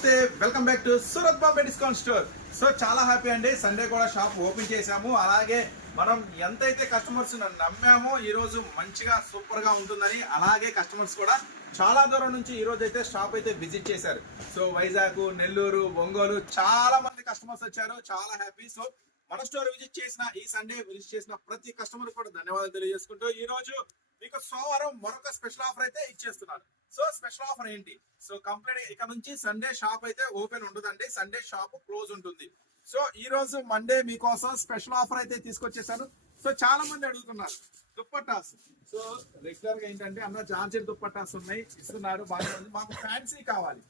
నమస్తే welcome back to Surat Bombay discount store so చాలా happy అండి. సండే కూడా షాప్ ఓపెన్ చేశాము. అలాగే మనం ఎంతైతే కస్టమర్స్ నమ్మామో ఈ రోజు మంచిగా సూపర్గా ఉంటుందని అలాగే కస్టమర్స్ కూడా చాలా దూరం నుంచి ఈ రోజు అయితే షాప్ అయితే విజిట్ చేశారు. సో వైజాగ్ నెల్లూరు ఒంగోలు చాలా మంది కస్టమర్స్ వచ్చారు. చాలా హ్యాపీ సో మన స్టోర్ విజిట్ చేసిన ఈ సండే విజిట్ చేసిన ప్రతి కస్టమర్ కూడా ధన్యవాదాలు తెలియజేసుకుంటూ ఈ రోజు మీకు సోమవారం మరొక స్పెషల్ ఆఫర్ అయితే ఇచ్చేస్తున్నారు. సో స్పెషల్ ఆఫర్ ఏంటి? సో కంప్లీట్ ఇక నుంచి సండే షాప్ అయితే ఓపెన్ ఉండదండి. సండే షాప్ క్లోజ్ ఉంటుంది. సో ఈ రోజు మండే మీకోసం స్పెషల్ ఆఫర్ అయితే తీసుకొచ్చేసాను. సో చాలా మంది అడుగుతున్నారు. దుప్పట్టాస్. సో రెగ్యులర్గా ఏంటంటే అన్న జార్జెట్ దుప్పట్టాస్ ఉన్నాయి. ఇస్తున్నారు. బాగా మాకు ఫ్యాన్సీ కావాలి.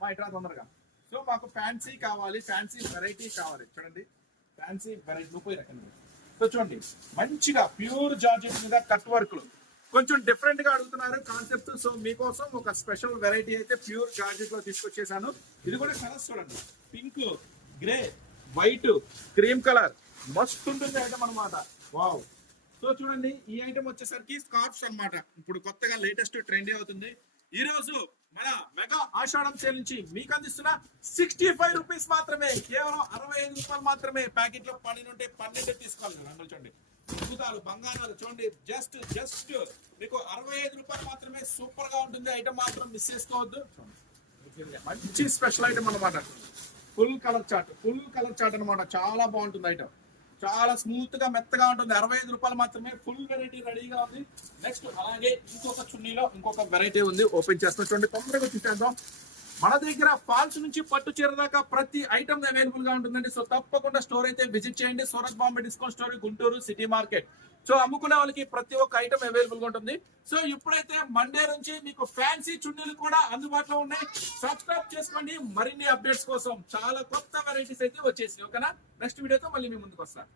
మా ఇట్లా తొందరగా. సో మాకు ఫ్యాన్సీ కావాలి. ఫ్యాన్సీ వెరైటీ కావాలి. చూడండి. ఫ్యాన్సీ వెరైటీ ముప్పై రకండి. సో చూడండి. మంచిగా ప్యూర్ జార్జెట్ మీద కట్ వర్క్లు కొంచెం డిఫరెంట్గా అడుగుతున్నారు కాన్సెప్ట్ సో మీకోసం ఒక స్పెషల్ వెరైటీ అయితే ప్యూర్ జార్జెట్లో తీసుకొచ్చేసాను. ఇది కూడా కలర్స్ చూడండి. Pink grey white cream colour మస్తు ఉంటుంది ఐటమ్ అనమాట వావ్ సో చూడండి ఈ ఐటమ్ వచ్చేసరికి స్కార్ఫ్స్ అన్నమాట. ఇప్పుడు కొత్తగా లేటెస్ట్ ట్రెండ్ అవుతుంది. ఈ రోజు మన మెగా ఆషాఢం సేల్ నుంచి మీకు అందిస్తున్న సిక్స్టీ ఫైవ్ రూపీస్ మాత్రమే. కేవలం అరవై ఐదు రూపాయలు మాత్రమే. ప్యాకెట్లో పన్నెండు ఉంటే పన్నెండు తీసుకోవాలి చూడండి. అద్భుతాలు బంగారాలు చూడండి. జస్ట్ జస్ట్ మీకు అరవై ఐదు రూపాయలు మాత్రమే సూపర్గా ఉంటుంది. ఐటమ్ మాత్రం మిస్ చేసుకోవద్దు. మంచి స్పెషల్ ఐటమ్ అన్నమాట. Full colour chat full colour chat అన్నమాట. చాలా బాగుంటుంది ఐటమ్ చాలా స్మూత్గా మెత్తగా ఉంటుంది. అరవై ఐదు రూపాయలు మాత్రమే ఫుల్ వెరైటీ రెడీగా ఉంది. నెక్స్ట్ అలాగే ఇంకొక చున్నీలో ఇంకొక వెరైటీ ఉంది. ఓపెన్ చేస్తాం. చూడండి తొందరగా చూసేద్దాం మన దగ్గర ఫాల్స్ నుంచి పట్టు చీర దాకా ప్రతి ఐటమ్ అవైలబుల్గా ఉంటుందండి. సో తప్పకుండా స్టోర్ అయితే విజిట్ చేయండి. Surat Bombay discount store Guntur city market so అమ్ముకునే వాళ్ళకి ప్రతి ఒక్క ఐటమ్ అవైలబుల్గా ఉంటుంది. సో ఇప్పుడైతే మండే నుంచి మీకు ఫ్యాన్సీ చున్నీలు కూడా అందుబాటులో ఉన్నాయి. సబ్స్క్రైబ్ చేసుకోండి. మరిన్ని అప్డేట్స్ కోసం చాలా కొత్త వెరైటీస్ అయితే వచ్చేసి ఓకేనా? నెక్స్ట్ వీడియోతో మళ్ళీ మీ ముందుకు వస్తాను